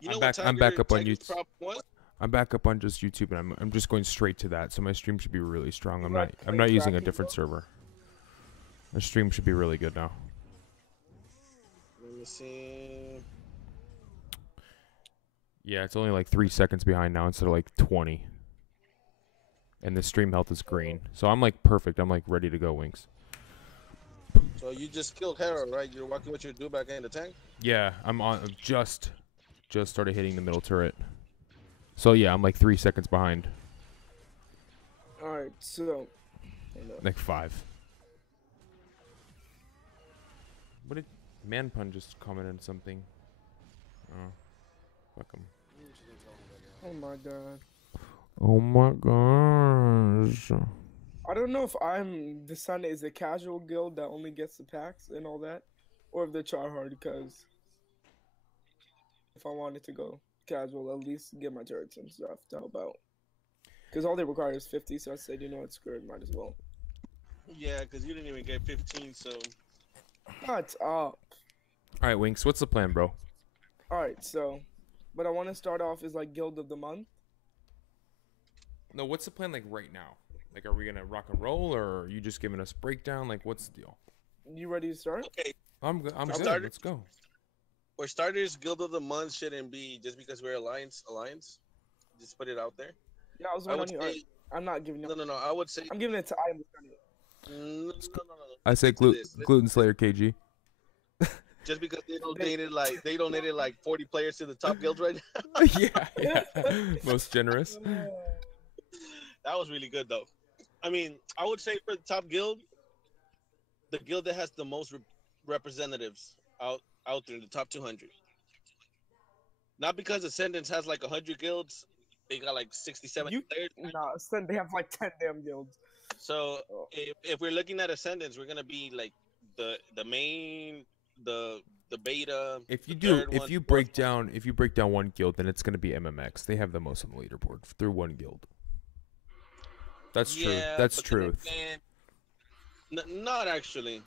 You know I'm what back. I'm back up on Tiger's YouTube. problem was? I'm back up on just YouTube, and I'm just going straight to that. So my stream should be really strong. You I'm like not to I'm play not using a crappy different games? server. My stream should be really good now. Let me see. Yeah, it's only like 3 seconds behind now instead of like 20. And the stream health is green, so I'm like perfect. I'm like ready to go, Winks. So you just killed Hera, right? You're walking with your dude back in the tank. Yeah, I'm just started hitting the middle turret. So yeah, I'm like 3 seconds behind. All right, so Like 5. What did Manpun just commented something? Oh, fuck him. oh my god. Oh my gosh. I don't know if I'm the Sun is a casual guild that only gets the packs and all that, or if they're tryhard. Because if I wanted to go casual, at least get my turrets and stuff to help out. Because all they require is 50, so I said, you know what, screw it, might as well. Yeah, because you didn't even get 15, so. What's up? All right, Winks, what's the plan, bro? All right, so what I want to start off is like guild of the month. No, what's the plan like right now? Like, are we gonna rock and roll, or are you just giving us breakdown? Like, what's the deal? You ready to start? Okay, I'm good. For Let's go. for starters, Guild of the Month shouldn't be just because we're Alliance. Just put it out there. Yeah, I was I waiting would on you. say, Alright, I'm not giving you. no. I would say, I'm giving it to I am no. I say Listen to this. gluten slayer KG. Just because they donated like 40 players to the top guilds right now. yeah. Most generous. That was really good though. I mean, I would say for the top guild, the guild that has the most representatives out there in the top 200. Not because Ascendance has like 100 guilds, they got like 67 players. Nah, they have like 10 damn guilds. So if we're looking at Ascendance, we're gonna be like the main, the beta. If you break down one guild, then it's gonna be MMX. They have the most on the leaderboard through one guild. That's true. That's truth. Not actually.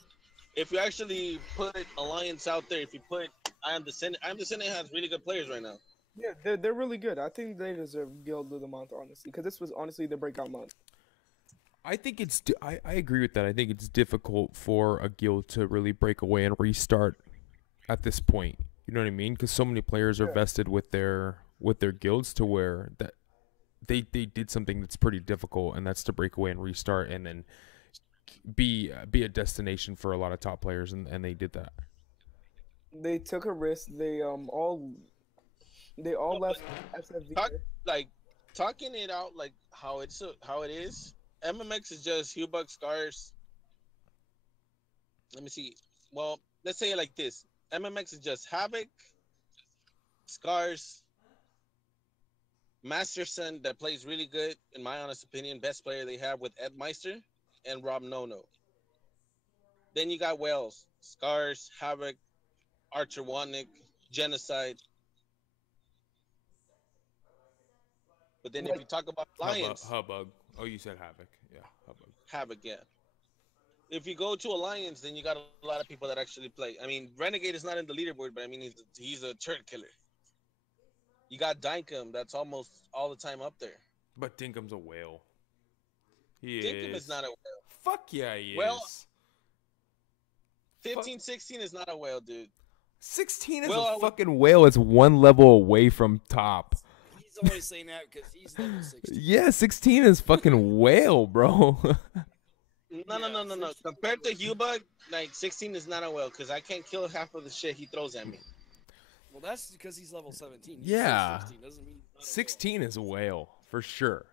If you actually put Alliance out there, if you put I Am Descendant has really good players right now. Yeah, they're really good. I think they deserve Guild of the Month, honestly, because this was honestly the breakout month. I think I agree with that. I think it's difficult for a guild to really break away and restart at this point. You know what I mean? Because so many players are vested with their guilds to where that they did something that's pretty difficult, and that's to break away and restart, and then be a destination for a lot of top players, and they did that. They took a risk. They all left SWFA. Talking it out like how it is. MMX is just Hubug Scars. Let me see. Well, let's say it like this. MMX is just Havoc, Scars, Masterson that plays really good, in my honest opinion, best player they have with Ed Meister and Rob Nono. Then you got Wells, Scars, Havoc, Archer Wannick, Genocide. But then if you talk about Alliance, Hubbub. Oh, you said Havoc. Yeah, Hubbub. Havoc, yeah. If you go to Alliance, then you got a lot of people that actually play. I mean, Renegade is not in the leaderboard, but I mean, he's a turret killer. You got Dinkum, that's almost all the time up there. But Dinkum's a whale. Dinkum is not a whale. Fuck yeah, he well, is. 15, 16 is not a whale, dude. 16 is a fucking whale. It's one level away from top. He's always saying that because he's level 16. Yeah, 16 is fucking whale, bro. No. Compared to Hubug, like 16 is not a whale because I can't kill half of the shit he throws at me. Well, that's because he's level 17. Yeah. 16 doesn't mean 16 is a whale for sure.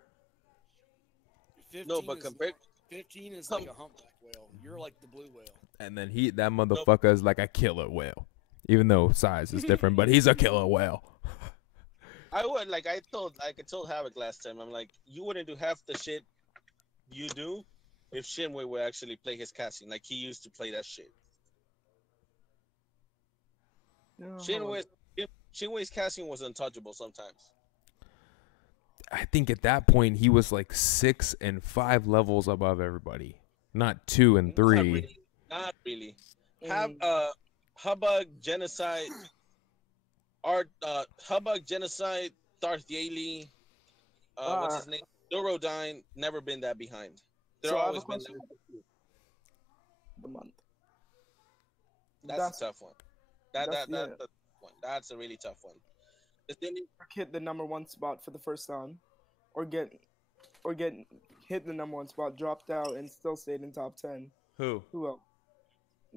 No, but compared 15 is like a humpback whale. You're like the blue whale. And then that motherfucker is like a killer whale. Even though size is different, but he's a killer whale. I would I told Havoc last time, I'm like, you wouldn't do half the shit you do if Shinwei would actually play his casting like he used to play that shit. Shinwei's casting was untouchable sometimes. I think at that point he was like 6 and 5 levels above everybody, not 2 and 3. Not really. Have Hubbug, Genocide, Hubbard, Genocide, Darth Yaley, what's Uh, his name? Durodyne, never been that behind. They're so I have a always been that. question. The month. That's a That's tough one. That that's that yeah. that that's one. That's a really tough one. The thing is, Hit the number one spot for the first time, or get hit the number one spot, dropped out, and still stayed in top 10. Who? Who else?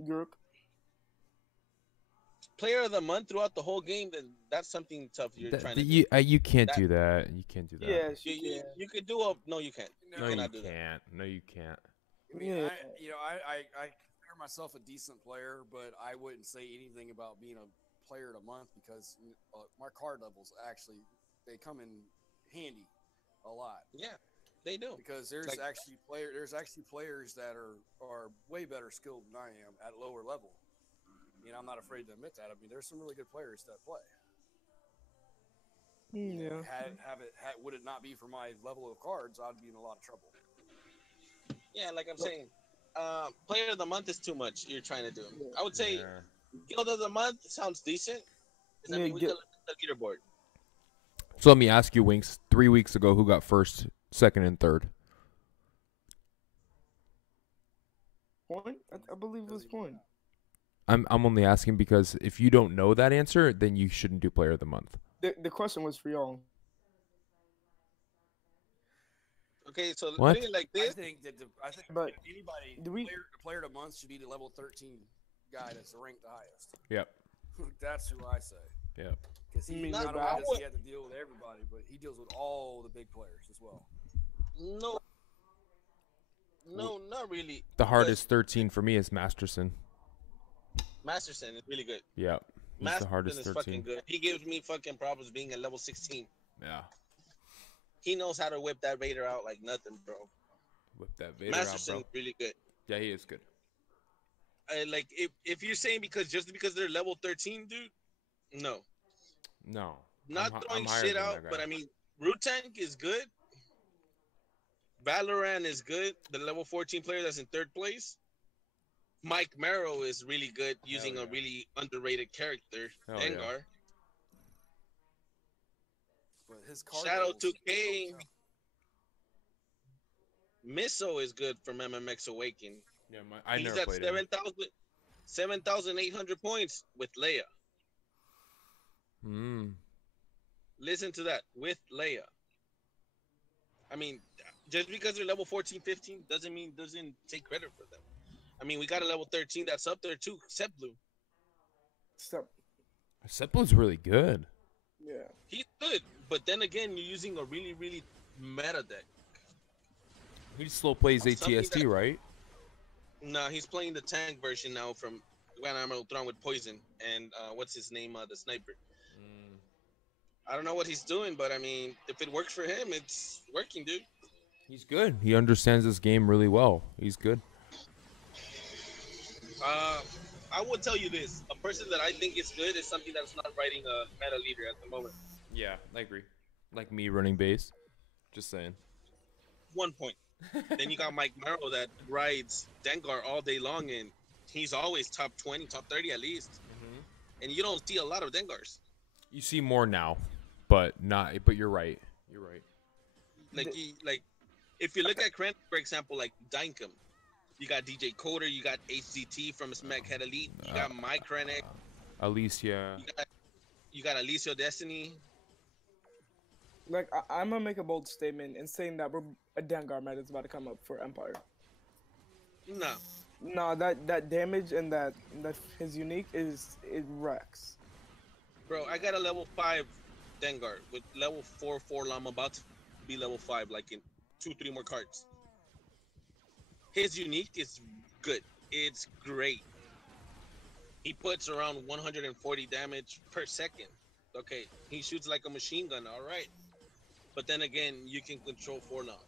Gurk. player of the month throughout the whole game, then that's something tough you're trying to do. You can't That do that. You can't do that. Yeah, you, she you, can. you could do a no, you can't. No, No, you cannot do that. can't. No, you can't. I mean, Yeah. I consider myself a decent player, but I wouldn't say anything about being a player of the month because my card levels actually they come in handy a lot Yeah, they do. because there's Like- actually players that are way better skilled than I am at lower level. You know, I'm not afraid to admit that. I mean, there's some really good players that play. Yeah. Would it not be for my level of cards, I'd be in a lot of trouble. Yeah, like I'm saying, player of the month is too much. You're trying to do. I would say Yeah. guild of the month sounds decent. 'Cause, I Yeah, mean, we could look at the leaderboard. So let me ask you, Winks. 3 weeks ago, who got first, second, and third? Point. I believe it was point. I'm only asking because if you don't know that answer, then you shouldn't do player of the month. The question was for y'all. Okay, so What? putting it like I this, think But anybody do we- player of the month should be the level 13 guy that's ranked the highest. Yep. That's who I say. Yep. Because You he mean not the only bad does one? he have to deal with everybody, but he deals with all the big players as well. no, not really. The because hardest 13 for me is Masterson. Masterson is really good. Yep. He's the Masterson hardest is 13. fucking good. He gives me fucking problems being at level 16. Yeah. He knows how to whip that Vader out like nothing, bro. Whip that Vader Masterson out, is bro. really good. Yeah, he is good. Like if you're saying because they're level 13, dude, no. No. Not throwing I'm higher shit than out, that guy. but I mean, Root Tank is good. Valorant is good. The level 14 player that's in third place. Mike Marrow is really good using yeah. a really underrated character, Hell yeah. Dengar. But his card Shadow levels- 2K. Misso is good from MMX Awaken. Yeah, I He's never at played him. 7,800 points with Leia. Mm. Listen to that, with Leia. I mean, just because they're level 14, 15 doesn't take credit for them. I mean, we got a level 13 that's up there too, except Blue. Step. Seppo's really good. Yeah. He's good, but then again, you're using a really, really meta deck. He slow plays Something ATST, that- right? No, he's playing the tank version now from When I'm Ultron with Poison and what's his name, the sniper. Mm. I don't know what he's doing, but I mean, if it works for him, it's working, dude. He's good. He understands this game really well. He's good. I will tell you this: a person that I think is good is something that's not writing a meta leader at the moment. Yeah, I agree. Like me running base. Just saying. 1 point. Then you got Mike Marrow that rides Dengar all day long, and he's always top 20, top 30 at least. And you don't see a lot of Dengars. You see more now, but not. But you're right. You're right. Like if you look at Krennic, for example, like Dynkum, you got DJ Coder, you got HDT from Smack Head Elite, you got Mike Krennic, Alicia. you got Alicia Destiny. Like I'm gonna make a bold statement in saying that a Dengar meta is about to come up for Empire. No, No, that damage and that his unique it wrecks. bro, I got a level 5 Dengar with level 4 I'm about to be level 5, like in 2-3 more cards. His unique is good. It's great. He puts around 140 damage per second. Okay, he shoots like a machine gun, all right. But then again, you can control 4 now.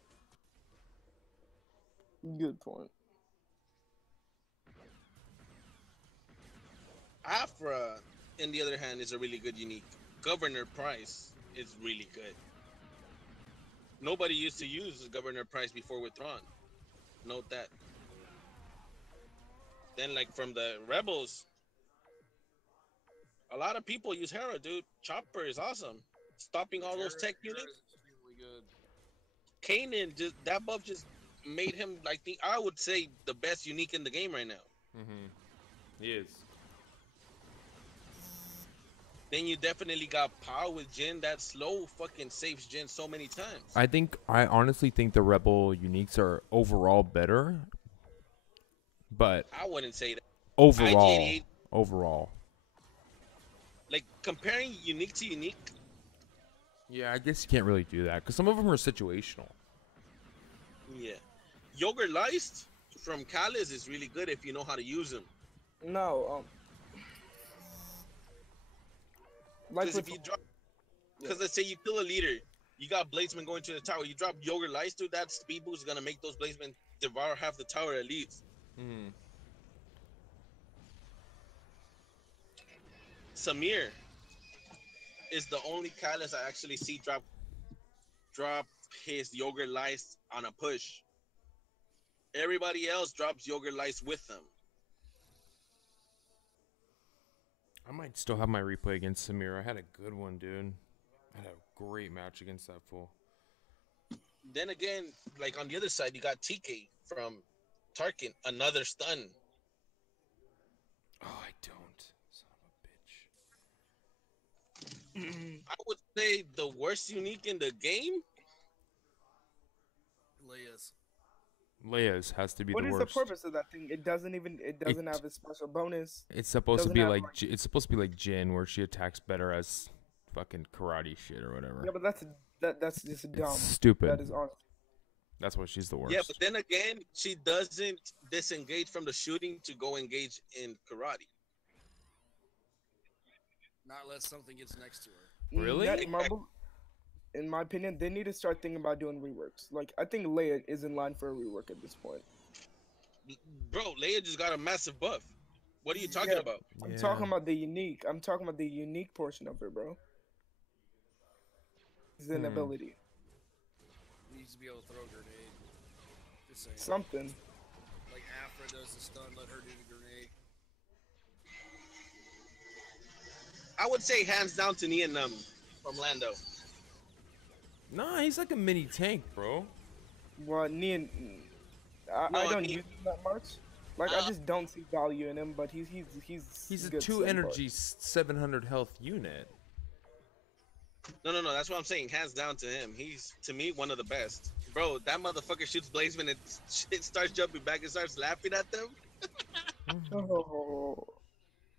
Good point. Afra, on the other hand, is a really good unique. Governor Price is really good. Nobody used to use Governor Price before with Thrawn. Note that. Then, like from the Rebels, A lot of people use Hera, dude. Chopper is awesome. Stopping all those tech Hera units. is extremely good. Kanan, just that buff just made him like I would say the best unique in the game right now. Mm-hmm. He is. Then you definitely got power with Jin. That slow fucking saves Jin so many times. I honestly think the Rebel uniques are overall better, but I wouldn't say that. overall, IG88, overall. like comparing unique to unique. Yeah, I guess you can't really do that because some of them are situational. Yeah, Yogurt Leist from Kalis is really good if you know how to use him. No, like Because with if you drop, because let's say you kill a leader, you got Bladesman going to the tower. You drop Yogurt Leist, dude. That speed boost is gonna make those Bladesmen devour half the tower at least. Mm-hmm. Samir is the only Kalis I actually see drop his Yogurt Lice on a push. Everybody else drops Yogurt Lice with them. I might still have my replay against Samir. I had a good one, dude. I had a great match against that fool. Then again, like on the other side, you got TK from Tarkin, another stun. Oh, I don't. Son of a bitch. I would say the worst unique in the game. Leia's. Leia's has to be what the is worst. the purpose of that thing? It doesn't have a special bonus. It's supposed to Doesn't be have, like like- it's supposed to be like Jin, where she attacks better as fucking karate shit or whatever. Yeah, but that's just dumb. It's stupid. That is honest. That's why she's the worst. Yeah, but then again, she doesn't disengage from the shooting to go engage in karate. Not unless something gets next to her. Really? Marble, in my opinion, they need to start thinking about doing reworks. Like, I think Leia is in line for a rework at this point. Bro, Leia just got a massive buff. What are you talking Yeah. about? I'm talking about the unique. I'm talking about the unique portion of it, bro. It's an ability. Needs to be able to throw a grenade. Just saying. Something. Like Afra does the stun, let her do the grenade. I would say hands down to Nia Num from Lando. Nah, he's like a mini tank, bro. Well, I No, I don't mean- use him that much. Like, I just don't see value in him. But he's He's a good 2 sim, energy, 700 health unit. No. That's what I'm saying. Hands down to him. He's, to me, one of the best. Bro, that motherfucker shoots Blazeman and it starts jumping back and starts laughing at them. but- Oh.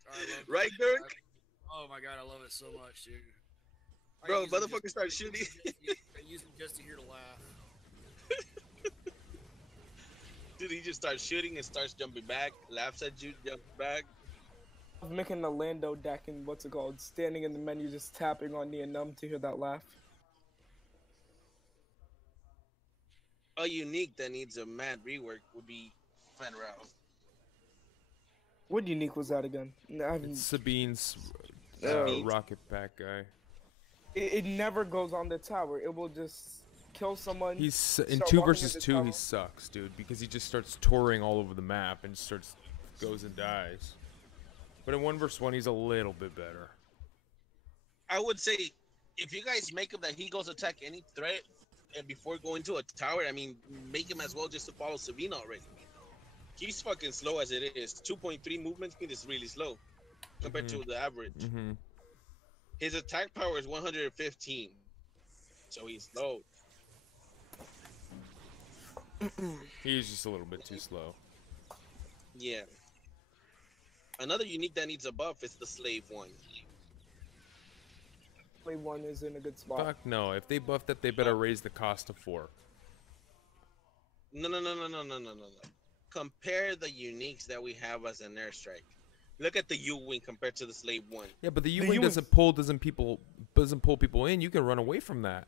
I love Right, that. Dirk? Oh my god, I love it so much, dude. I Bro, use him motherfucker starts shooting. I use him just to hear to laugh. Dude, he just starts shooting and starts jumping back, laughs at you, jumps back. I'm making a Lando deck and what's it called? Standing in the menu, just tapping on Nia Num to hear that laugh. A unique that needs a mad rework would be Fenrel. What unique was that again? I haven't. It's Sabine's Oh. rocket pack guy. It never goes on the tower. It will just kill someone. He's in start 2 walking versus into 2. tower. He sucks, dude, because he just starts touring all over the map and goes and dies. But in 1 versus 1, he's a little bit better. I would say if you guys make him that he goes attack any threat and before going to a tower, I mean, make him as well just to follow Sabine already. He's fucking slow as it is. 2.3 movement speed is really slow compared to the average. Mm-hmm. His attack power is 115, so he's slow. He's just a little bit too slow. Yeah. Another unique that needs a buff is the slave one. Play one is in a good spot. Fuck no. If they buff that, they better raise the cost to 4. No. Compare the uniques that we have as an airstrike. Look at the U-wing compared to the slave one. Yeah, but the The U-wing U-wing- doesn't pull people in. You can run away from that.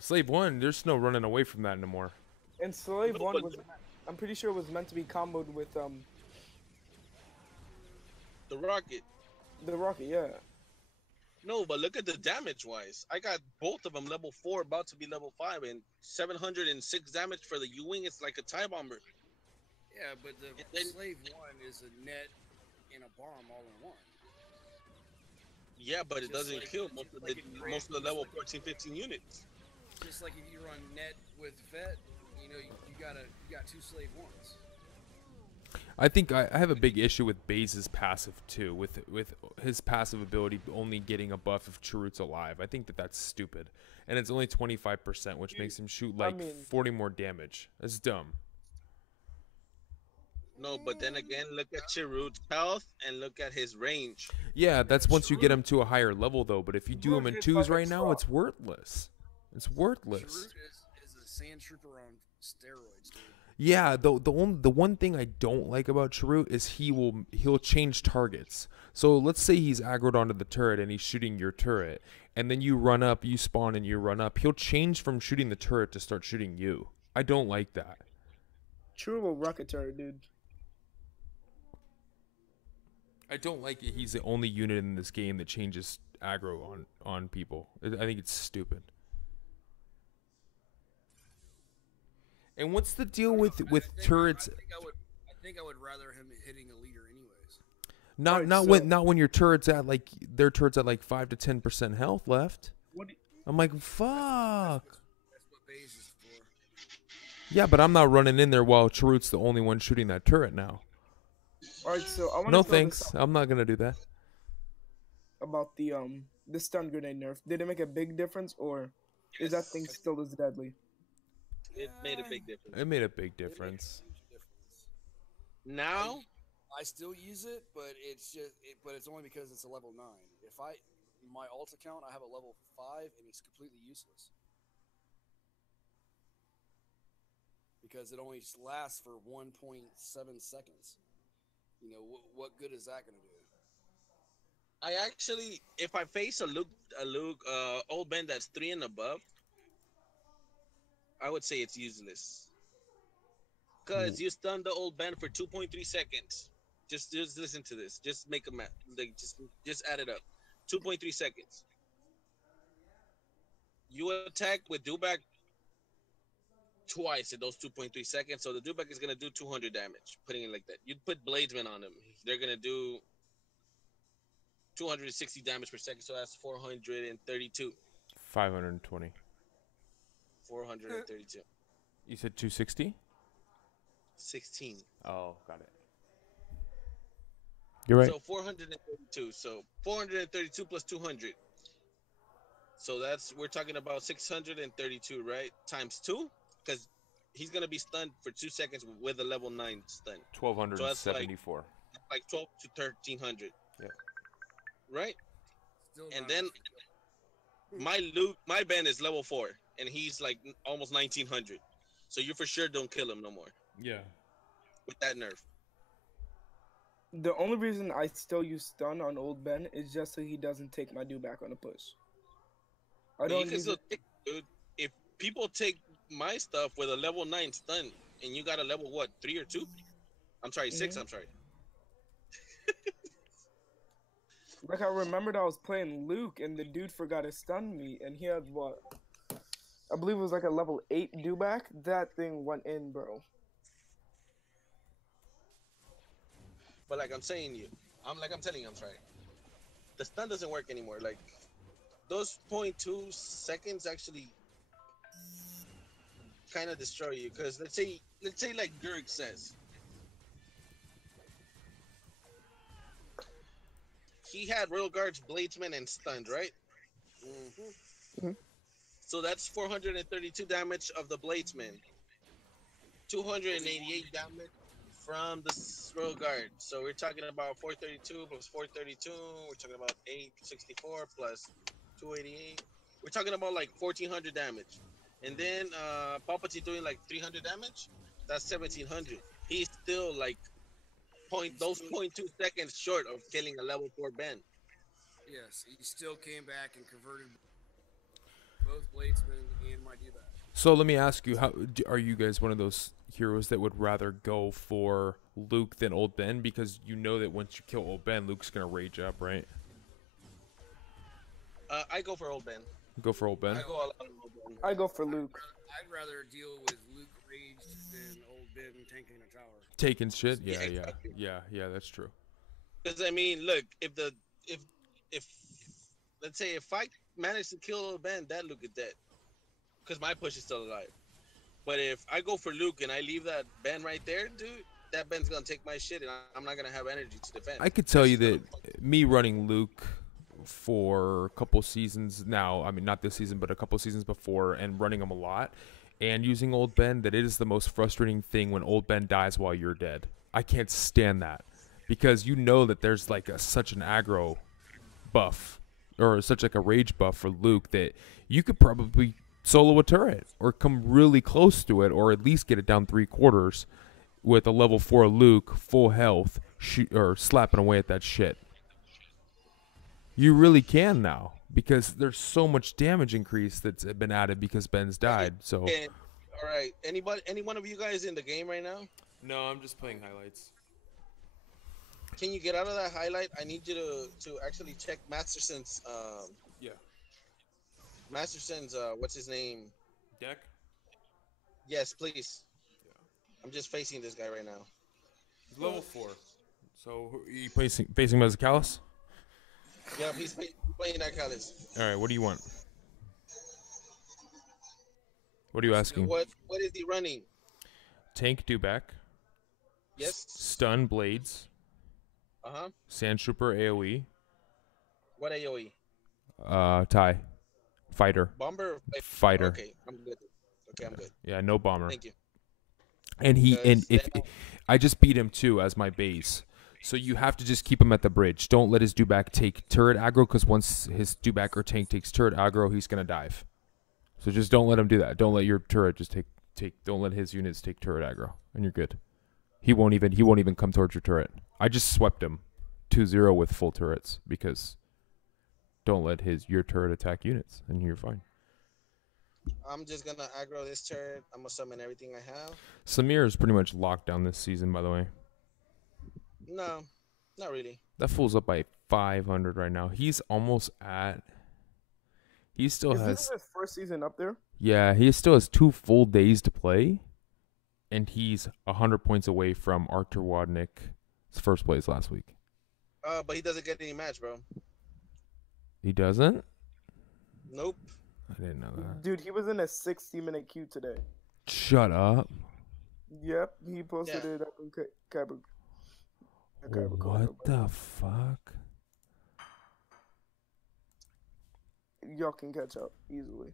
Slave 1, there's no running away from that anymore. And Slave No, One but- was, I'm pretty sure it was meant to be comboed with The rocket. the rocket. Yeah. No, but look at the damage wise. I got both of them level 4, about to be level 5, and 706 damage for the U-wing. It's like a TIE bomber. Yeah, but the then- Slave 1 is a net and a bomb all in one. Yeah, but it Just doesn't like- kill just like in most of the just level like 14, 15 units. Just like if you run net with vet, you know you got two slave ones. I think I have a big issue with Baze's passive too, with his passive ability only getting a buff if Chirrut's alive. I think that's stupid, and it's only 25%, which makes him shoot like 40 more damage. That's dumb. No, but then again, look at Chirrut's health and look at his range. Yeah, that's once you get Chirrut- him to a higher level though. But if you do Chirrut him in hits twos like a right now, truck. it's worthless. It's worthless. Chirrut is a sand trooper on steroids, dude. Yeah, the one thing I don't like about Chirrut is he'll change targets. So let's say he's aggroed onto the turret and he's shooting your turret, and then you run up, you spawn and you run up. He'll change from shooting the turret to start shooting you. I don't like that. True will rocket turret, dude. I don't like it. He's the only unit in this game that changes aggro on people. I think it's stupid. And what's the deal with turrets? I think I would rather him hitting a leader anyways. Not when your turret's at like their turret's at like 5 to 10% health left. What? I'm like, fuck. That's what base is for. Yeah, but I'm not running in there while Chirrut's the only one shooting that turret now. All right, so I want No to throw thanks. this I'm not gonna do that. about the stun grenade nerf. Did it make a big difference, or is that thing still as deadly? It made a big difference. It made a big difference. It made a huge difference. Now, I still use it, but it's only because it's a level 9. If my alt account, I have a level 5 and it's completely useless. Because it only lasts for 1.7 seconds. You know, what good is that going to do? I actually, if I face a Luke old Ben that's 3 and above, I would say it's useless. Because you stun the old Ben for 2.3 seconds. Just listen to this. Just make a math. Like just add it up. 2.3 seconds. You attack with Dewback twice in those 2.3 seconds. So the Dewback is gonna do 200 damage. Putting it like that. You'd put Bladesman on them. They're gonna do 260 damage per second. So that's 432. 520. 432. You said 260? 16. Oh, got it. You're right. So 432. So 432 plus 200. So we're talking about 632, right? Times 2, because he's gonna be stunned for 2 seconds with a level 9 stun. 1274. So that's like 12 to 1300. Yeah. Right? Still And not then my Ben is level 4, and he's like almost 1900. So you for sure don't kill him no more Yeah. with that nerf. The only reason I still use stun on old Ben is just so he doesn't take my Dewback on a push. I But don't you can use still it. take, dude. If people take my stuff with a level 9 stun, and you got a level what, 3 or 2? I'm sorry, 6. Mhm. I'm sorry. Like, I remembered I was playing Luke, and the dude forgot to stun me, and he had what? I believe it was like a level 8 Dewback. That thing went in, bro. But like I'm telling you, I'm sorry. The stun doesn't work anymore. Like those 0.2 seconds actually kind of destroy you. Because let's say like Gurg says, he had Royal Guards, Bladesman, and stunned, right? Mm-hmm. So that's 432 damage of the Bladesman, 288 damage from the Royal Guard. So we're talking about 432 plus 432. We're talking about 864 plus 288. We're talking about like 1400 damage. And then Palpatine doing like 300 damage. That's 1700. He's still like those 0.2 seconds short of killing a level 4 Ben. Yes, he still came back and converted both Bladesman and my D-back. So let me ask you, are you guys one of those heroes that would rather go for Luke than Old Ben? Because you know that once you kill Old Ben, Luke's going to rage up, right? I go for Old Ben. Go for Old Ben? I go all out on Old Ben. I go for Luke. I'd rather deal with Luke raged than old Ben tanking a tower. Taking shit? Yeah, Yeah, yeah, exactly. yeah, that's true. Because I mean, look, if let's say if I manage to kill Ben, that Luke is dead. Because my push is still alive. But if I go for Luke and I leave that Ben right there, dude, that Ben's gonna take my shit, and I'm not gonna have energy to defend. I could tell That's you just gonna. that me running Luke for a couple seasons now, I mean, not this season, but a couple seasons before, and running him a lot, and using Old Ben, that it is the most frustrating thing when Old Ben dies while you're dead. I can't stand that because you know that there's like such an aggro buff or such like a rage buff for Luke that you could probably solo a turret or come really close to it or at least get it down 3/4 with a level 4 Luke full health or slapping away at that shit. You really can now because there's so much damage increase that's been added because Ben's died. So All right, any one of you guys in the game right now? no, I'm just playing highlights. Can you get out of that highlight? I need you to actually check Masterson's Yeah. Masterson's what's his name? Deck? Yes, please. Yeah. I'm just facing this guy right now. He's level 4. So you facing Mezcalis? Yeah, he's playing that Callis. All right, what do you want? What are you asking? What is he running? Tank Dewback. Yes. Stun Blades. Uh-huh. Sand Trooper AoE. What AoE? Ty. Fighter. Bomber? Fighter. Okay, I'm good. Okay, I'm good. Yeah, no bomber. Thank you. And Because if I just beat him too as my base. So you have to just keep him at the bridge. Don't let his Dewback take turret aggro because once his Dewback or tank takes turret aggro, he's gonna dive. So just don't let him do that. Don't let your turret just take. Don't let his units take turret aggro, and you're good. He won't even come towards your turret. I just swept him 2-0 with full turrets because don't let your turret attack units, and you're fine. I'm just gonna aggro this turret. I'm gonna summon everything I have. Samir is pretty much locked down this season, by the way. No, not really. That fool's up by 500 right now. He's almost at. He still Is has. this his first season up there? Yeah, he still has 2 full days to play, and he's 100 points away from Artur Wadnick's first place last week. But he doesn't get any match, bro. He doesn't? Nope. I didn't know that. Dude, he was in a 60-minute queue today. Shut up. Yep, he posted Yeah. it up in Kyber. What the fuck? Y'all can catch up easily.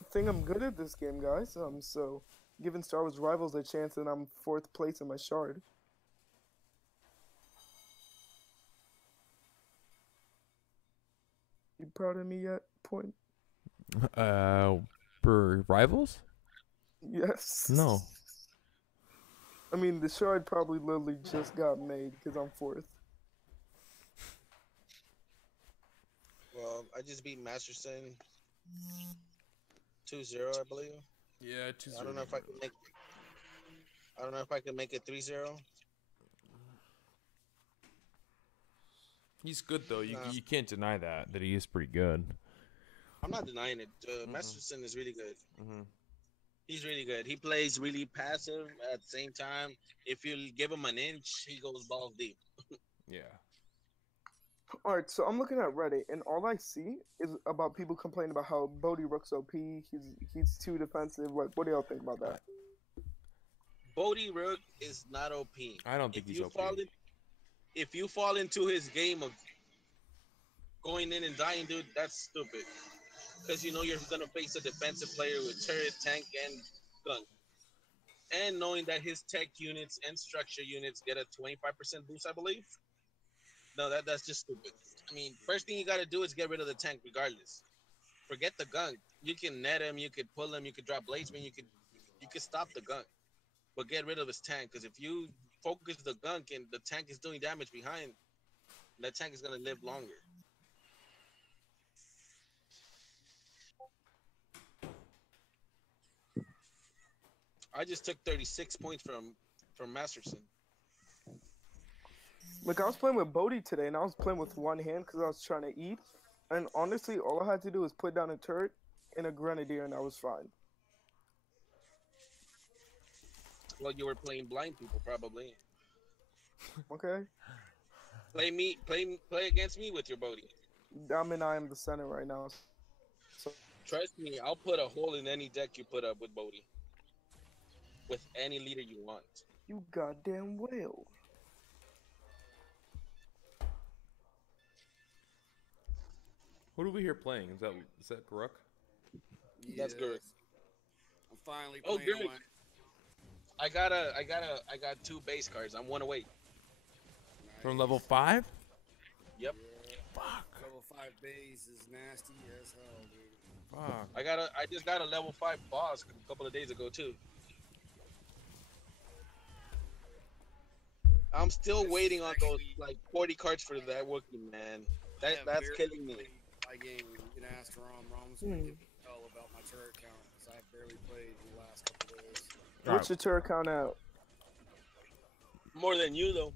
I think I'm good at this game, guys. So giving Star Wars Rivals a chance, and I'm 4th place in my shard. You proud of me yet? Point. For rivals? Yes. No. I mean, the shard probably literally just got made because I'm 4th. Well, I just beat Masterson 2-0, I believe. Yeah, 2-0. I don't know if I can make. I don't know if I can make it 3-0. He's good though. You Nah. you can't deny that he is pretty good. I'm not denying it. Masterson is really good. Mm-hmm. He's really good. He plays really passive at the same time. If you give him an inch, he goes balls deep. Yeah. Alright, so I'm looking at Reddit, and all I see is about people complaining about how Bodhi Rook's OP, he's too defensive. Like, what do y'all think about that? Bodhi Rook is not OP. I don't think he's OP. If you fall into his game of going in and dying, dude, that's stupid. Because you know you're going to face a defensive player with turret, tank, and gun. And knowing that his tech units and structure units get a 25% boost, I believe. No, that's just stupid. I mean, first thing you got to do is get rid of the tank regardless. Forget the gun. You can net him, you could pull him, you could drop bladesman, you could stop the gun. But get rid of his tank, because if you focus the gun and the tank is doing damage behind, that tank is going to live longer. I just took 36 points from Masterson. Like, I was playing with Bodhi today, and I was playing with one hand because I was trying to eat. And honestly, all I had to do was put down a turret and a grenadier, and I was fine. Well, you were playing blind people, probably. Okay. Play against me with your Bodhi. I am the center right now. So Trust me, I'll put a hole in any deck you put up with Bodhi. With any leader you want. you goddamn will. Who do we hear playing? Is that Garuk? That's good. I'm finally Oh, playing good. on I got 2 base cards. I'm 1 away. From level 5? Yep. Fuck. Level 5 base is nasty as hell, dude. Fuck. I just got a level 5 boss a couple of days ago too. I'm still waiting on those like 40 cards for that working, man. That's killing me. My game and asked Rom's gonna give me hell about my turret count because I've barely played in the last couple of days. What's your turret count out? More than you though.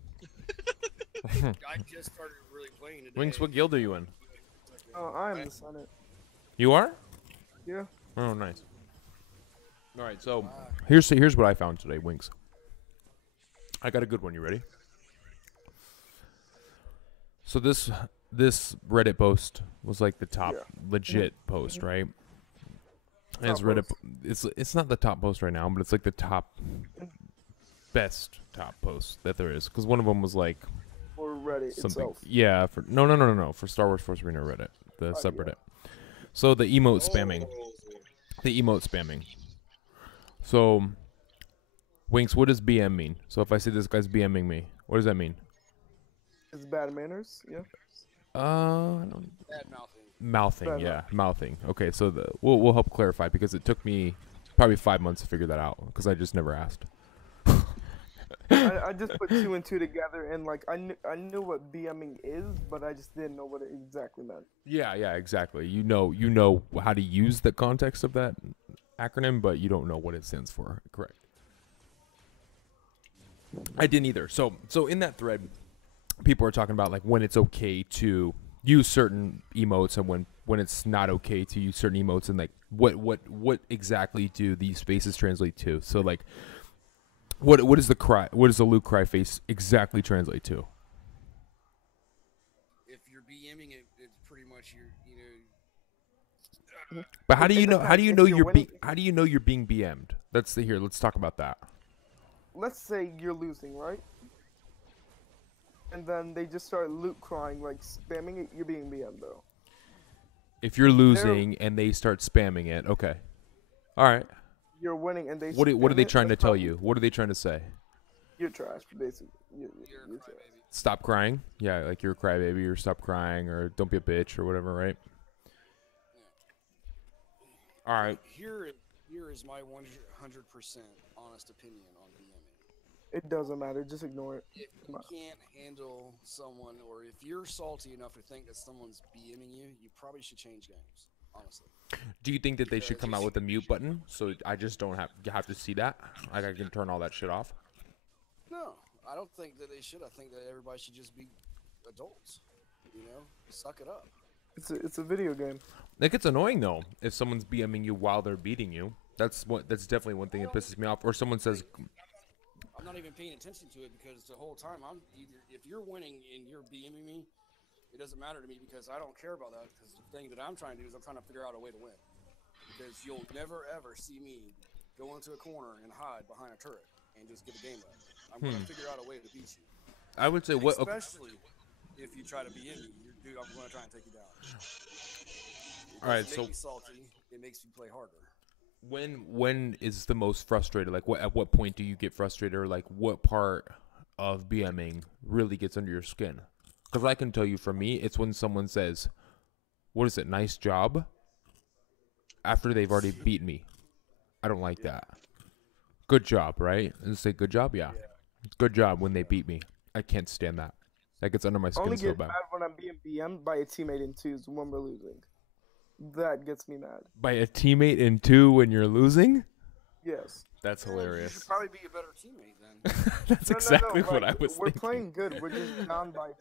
I just started really playing today. Wings, what guild are you in? Oh, I am the Senate. You are? Yeah. Oh, nice. All right, so here's what I found today, Wings. I got a good one. You ready? So this Reddit post was like the top legit post, right? And it's Reddit. It's not the top post right now, but it's like the best top post that there is. Because one of them was like Or Reddit something. itself. Yeah. For no. For Star Wars Force Arena Reddit, the subreddit. So the emote spamming. The emote spamming. So, Winks, what does BM mean? So if I say this guy's BMing me, what does that mean? It's bad manners, yeah. Bad mouthing. Mouthing, Bad yeah, mouthing. Okay, so we'll help clarify because it took me probably 5 months to figure that out because I just never asked. I just put 2 and 2 together and like I knew what BMing is, but I just didn't know what it exactly meant. Yeah, exactly. You know how to use the context of that acronym, but you don't know what it stands for. Correct. I didn't either. So in that thread, people are talking about like when it's okay to use certain emotes and when it's not okay to use certain emotes and like what exactly do these spaces translate to? So like what does the Luke cry face exactly translate to? If you're BMing it, it's pretty much you know. But how do you know you're being BM'd? Let's talk about that. Let's say you're losing, right? And then they just start loot crying, like spamming it, you're being BM'd though. If you're losing and they start spamming it, okay. All right. You're winning and they What are they trying to tell probably- you? What are they trying to say? You're trash, basically. You're You're a trash. crybaby. Stop crying? Yeah, like you're a crybaby or stop crying or don't be a bitch or whatever, right? All right. Here is my 100% honest opinion on BMing. It doesn't matter, just ignore it. If you can't handle someone, or if you're salty enough to think that someone's BMing you, you probably should change games, honestly. Do you think that they should come out with a mute button so I just don't have to see that? Like I can turn all that shit off? No, I don't think that they should. I think that everybody should just be adults, you know? Suck it up. It's a video game. Like it's annoying though if someone's BMing you while they're beating you. That's definitely one thing that pisses me off. Or someone says, I'm not even paying attention to it because the whole time if you're winning and you're BMing me, it doesn't matter to me because I don't care about that. Because the thing that I'm trying to do is I'm trying to figure out a way to win. Because you'll never ever see me go into a corner and hide behind a turret and just give a game up. I'm going to figure out a way to beat you. I would say Especially if you try to BM me, dude, I'm going to try and take you down. All right, It makes me salty. It makes me play harder. When is the most frustrated? Like at what point do you get frustrated, or like what part of BMing really gets under your skin? Because I can tell you, for me, it's when someone says, "What is it? Nice job," after they've already beaten me. I don't like that. Good job, right? And say good job, yeah. Good job when they beat me. I can't stand that. That gets under my I skin only so get bad. mad when I'm being BM'd by a teammate in 2s when we're losing. That gets me mad. By a teammate in 2 when you're losing? Yes. That's You hilarious. should probably be a better teammate then. That's No, exactly what like, I was We're thinking. playing good. We're just down by.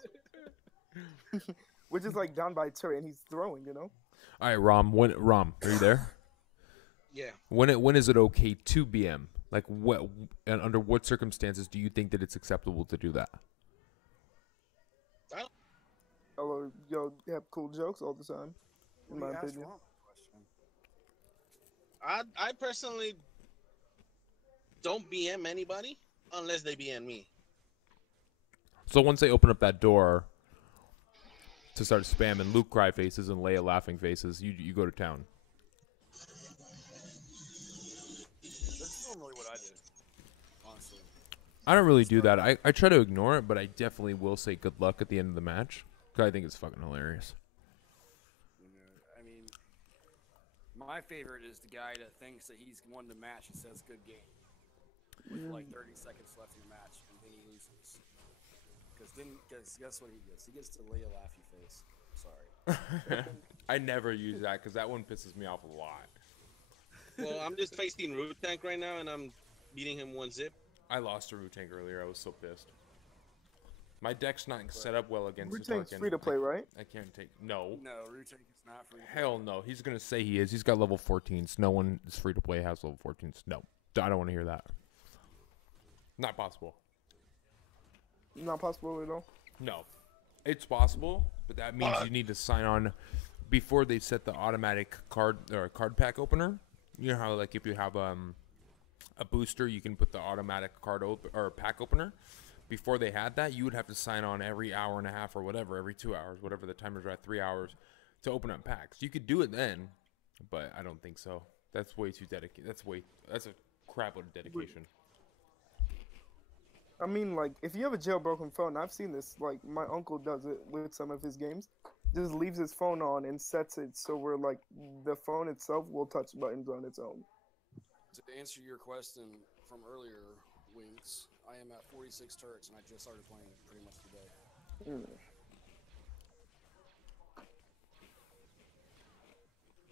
We're just like down by a turret, and he's throwing. You know. All right, Rom, are you there? Yeah. When is it okay to BM? Like, what and under what circumstances do you think that it's acceptable to do that? I don't, Hello, yo, have cool jokes all the time, in my Well, you asked opinion. wrong question. I personally don't BM anybody unless they BM me. So once they open up that door to start spamming Luke cry faces and Leia laughing faces, you go to town. That's normally what I do, honestly. I don't really do that. I try to ignore it, but I definitely will say good luck at the end of the match because I think it's fucking hilarious. You know, I mean, my favorite is the guy that thinks that he's won the match and says good game with like 30 seconds left in the match, and then he loses. Because guess what he gets? He gets the Leia laughy face. Sorry. I never use that because that one pisses me off a lot. Well, I'm just facing Root Tank right now, and I'm beating him 1-0. I lost to Root Tank earlier. I was so pissed. My deck's not set up well against Root the Tank's Tarkin. free to play, right? I can't take no. No, Rutank is not free. Hell no. He's gonna say he is. He's got level 14s. No one is free to play has level 14s. No, I don't want to hear that. Not possible. Not possible at all. No, it's possible, but that means you need to sign on before they set the automatic card or card pack opener. You know how like if you have a booster, you can put the automatic card or pack opener. Before they had that, you would have to sign on every hour and a half or whatever, every 2 hours, whatever the timers are at, 3 hours to open up packs. You could do it then, but I don't think so. That's way too dedicated. That's a crap load of dedication. I mean, like, if you have a jailbroken phone, I've seen this. Like, my uncle does it with some of his games. Just leaves his phone on and sets it so where, like, the phone itself will touch buttons on its own. To answer your question from earlier, Winks, I am at 46 turrets, and I just started playing pretty much today.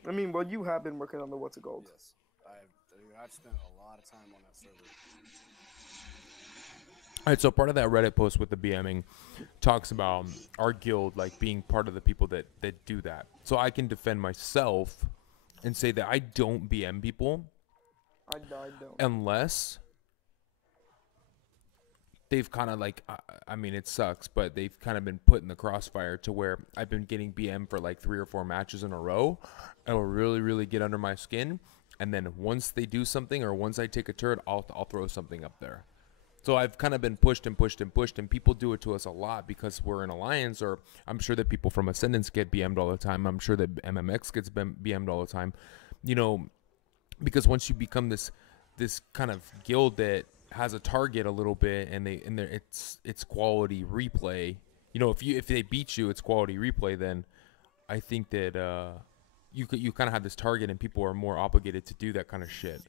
I mean, well, you have been working on the what's it called. Yes, I've spent a lot of time on that server. All right, so part of that Reddit post with the BMing talks about our guild like being part of the people that do that. So I can defend myself and say that I don't BM people I don't. unless they've kind of like, I mean, it sucks, but they've kind of been put in the crossfire to where I've been getting BM for like 3 or 4 matches in a row. It'll really, really get under my skin. And then once they do something or once I take a turret, I'll throw something up there. So I've kind of been pushed and pushed and pushed, and people do it to us a lot because we're an alliance, or I'm sure that people from Ascendance get BM'd all the time. I'm sure that MMX gets BM'd all the time, you know, because once you become this kind of guild that has a target a little bit, and it's quality replay. You know, if they beat you, it's quality replay. Then I think that you kind of have this target, and people are more obligated to do that kind of shit.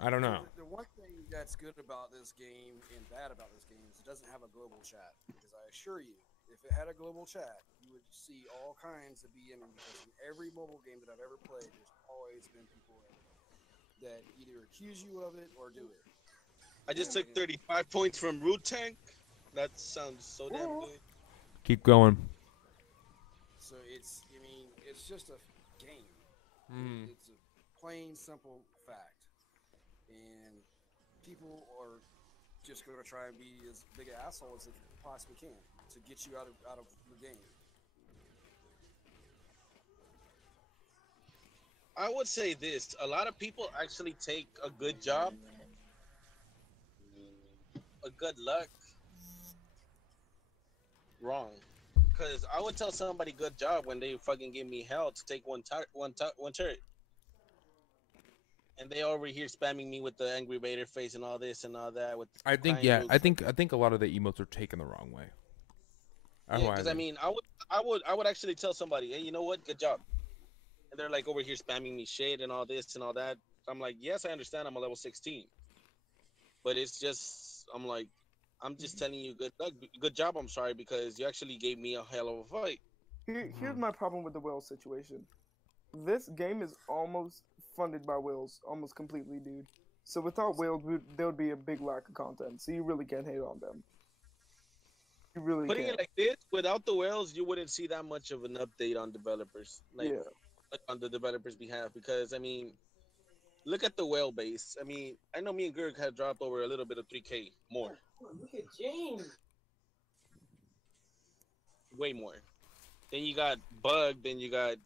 I don't know. The one thing that's good about this game and bad about this game is it doesn't have a global chat. Because I assure you, if it had a global chat, you would see all kinds of BMing. Because in every mobile game that I've ever played, there's always been people that either accuse you of it or do it. I just took 35 points from Root Tank. That sounds so damn good. Keep going. So it's just a game. It's a plain, simple fact. And people are just going to try and be as big an asshole as they possibly can to get you out of the game. I would say this: a lot of people actually take a good job, a good luck, wrong. Because I would tell somebody good job when they fucking give me hell to take one turret. And they over here spamming me with the angry Vader face and all this and all that. With I think I think a lot of the emotes are taken the wrong way. Yeah, because I mean, I would actually tell somebody, hey, you know what, good job. And they're like over here spamming me shit and all this and all that. I'm like, yes, I understand. I'm a level 16, but it's just I'm just telling you good job. I'm sorry because you actually gave me a hell of a fight. Here's my problem with the whale situation. This game is almost funded by whales, almost completely, dude. So without whales, there would be a big lack of content. So you really can't hate on them. You really Putting can't. it like this, without the whales, you wouldn't see that much of an update on developers, like Yeah. on the developers' behalf. Because I mean, Look at the whale base. I mean, I know me and Gurk had dropped over a little bit of 3K more, Look at James. way more. Then you got Bug. Then you got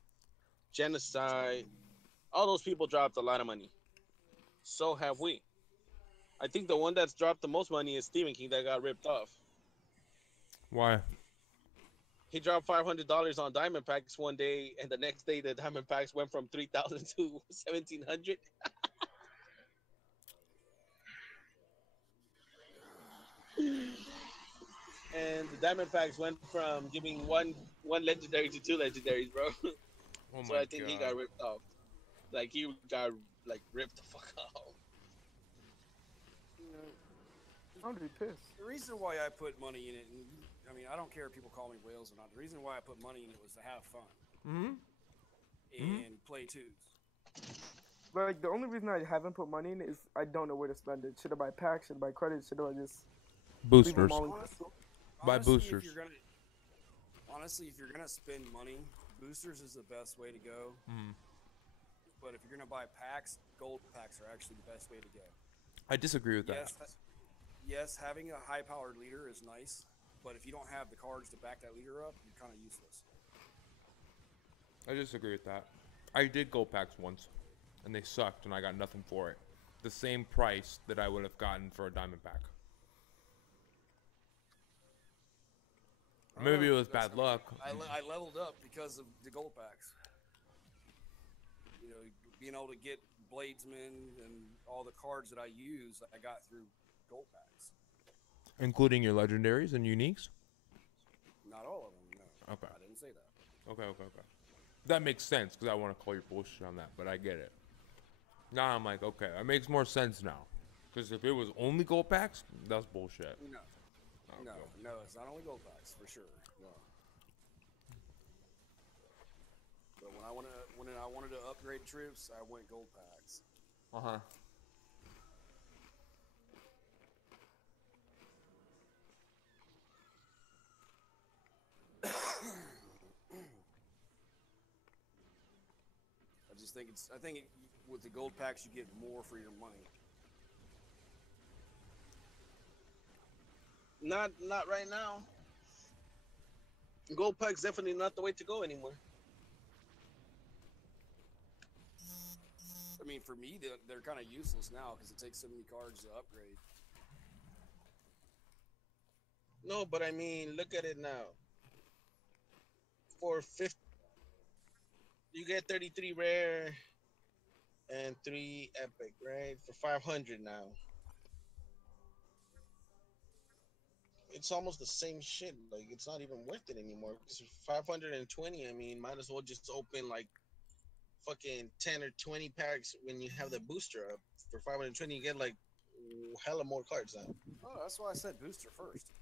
Genocide. All those people dropped a lot of money. So have we. I think the one that's dropped the most money is Stephen King that got ripped off. Why? He dropped $500 on diamond packs one day, and the next day the diamond packs went from 3,000 to 1,700. And the diamond packs went from giving one legendary to two legendaries, bro. Oh So my I think he god. got ripped off. Like he got like ripped the fuck off. You know, I'd be pissed. the reason why I put money in it, and I mean, I don't care if people call me whales or not. The reason why I put money in it was to have fun and play twos. Like, the only reason I haven't put money in is I don't know where to spend it. Should I buy packs? Should I buy credits? Should I just leave them Boosters. all in Buy Honestly, boosters. If you're gonna spend money, boosters is the best way to go. But if you're gonna buy packs, gold packs are actually the best way to go. I disagree with that. Yes, having a high-powered leader is nice, but if you don't have the cards to back that leader up, you're kind of useless. I disagree with that. I did gold packs once, and they sucked, and I got nothing for it. The same price that I would have gotten for a diamond pack. Maybe it was bad luck. I leveled up because of the gold packs. You know, being able to get Bladesman and all the cards that I use, I got through gold packs. Including your legendaries and uniques? Not all of them, no. Okay. I didn't say that. Okay. That makes sense, because I want to call your bullshit on that, but I get it. Now I'm like, okay, that makes more sense now. Because if it was only gold packs, that's bullshit. No. Okay. No, it's not only gold packs, for sure. No. But when I wanted to upgrade troops, I went gold packs. Uh-huh. I think with the gold packs you get more for your money. Not right now. Gold pack's definitely not the way to go anymore. I mean, for me, they're kind of useless now because it takes so many cards to upgrade. No, but I mean, look at it now. For 50, you get 33 rare and 3 epic, right? For 500 now. It's almost the same shit. Like, it's not even worth it anymore. Because 520, I mean, might as well just open like fucking 10 or 20 packs when you have the booster up. For 520, you get like hella more cards now. Oh, that's why I said booster first.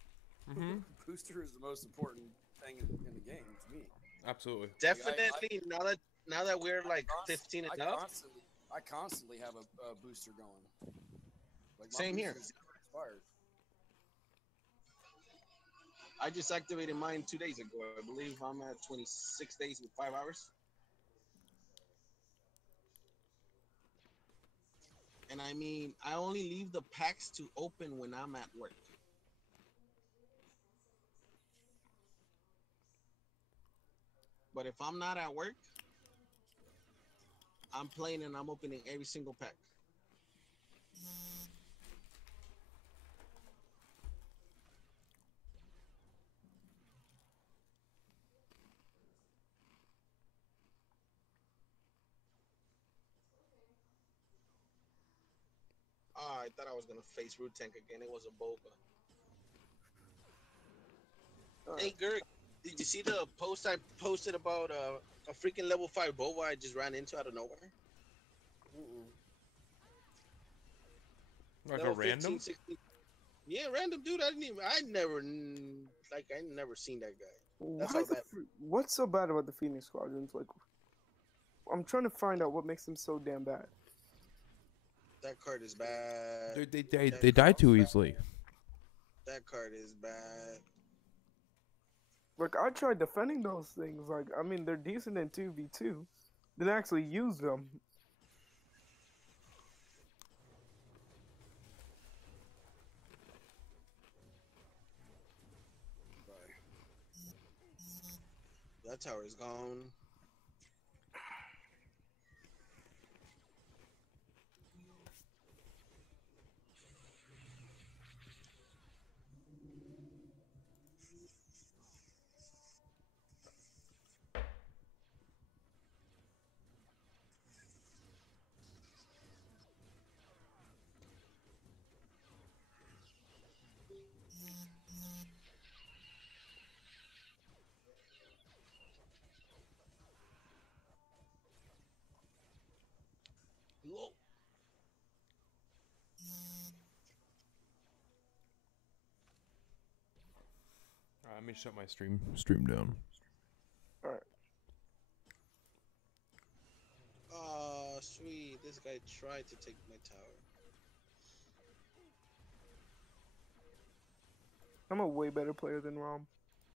Booster is the most important thing in the game to me. Absolutely. Definitely, now that we're like 15 and up. I constantly have a booster going. Like my Same here. booster's never expired. I just activated mine 2 days ago. I believe I'm at 26 days with 5 hours. And I mean, I only leave the packs to open when I'm at work. But if I'm not at work, I'm playing and I'm opening every single pack. Oh, I thought I was gonna face Root Tank again. It was a Boba. Hey, Gurk, did you see the post I posted about a freaking level 5 Boba I just ran into out of nowhere? Like Level a random? 15, 16. Yeah, random dude. I never seen that guy. That's how that. What's so bad about the Phoenix Squadrons? Like, I'm trying to find out what makes them so damn bad. That card is bad. Dude, they die too easily. That card is bad. Like, I tried defending those things. Like, I mean, they're decent in 2v2. Didn't actually use them. that tower is gone. Low. Let me shut my stream down. All right. Oh, sweet. This guy tried to take my tower. I'm a way better player than Rom.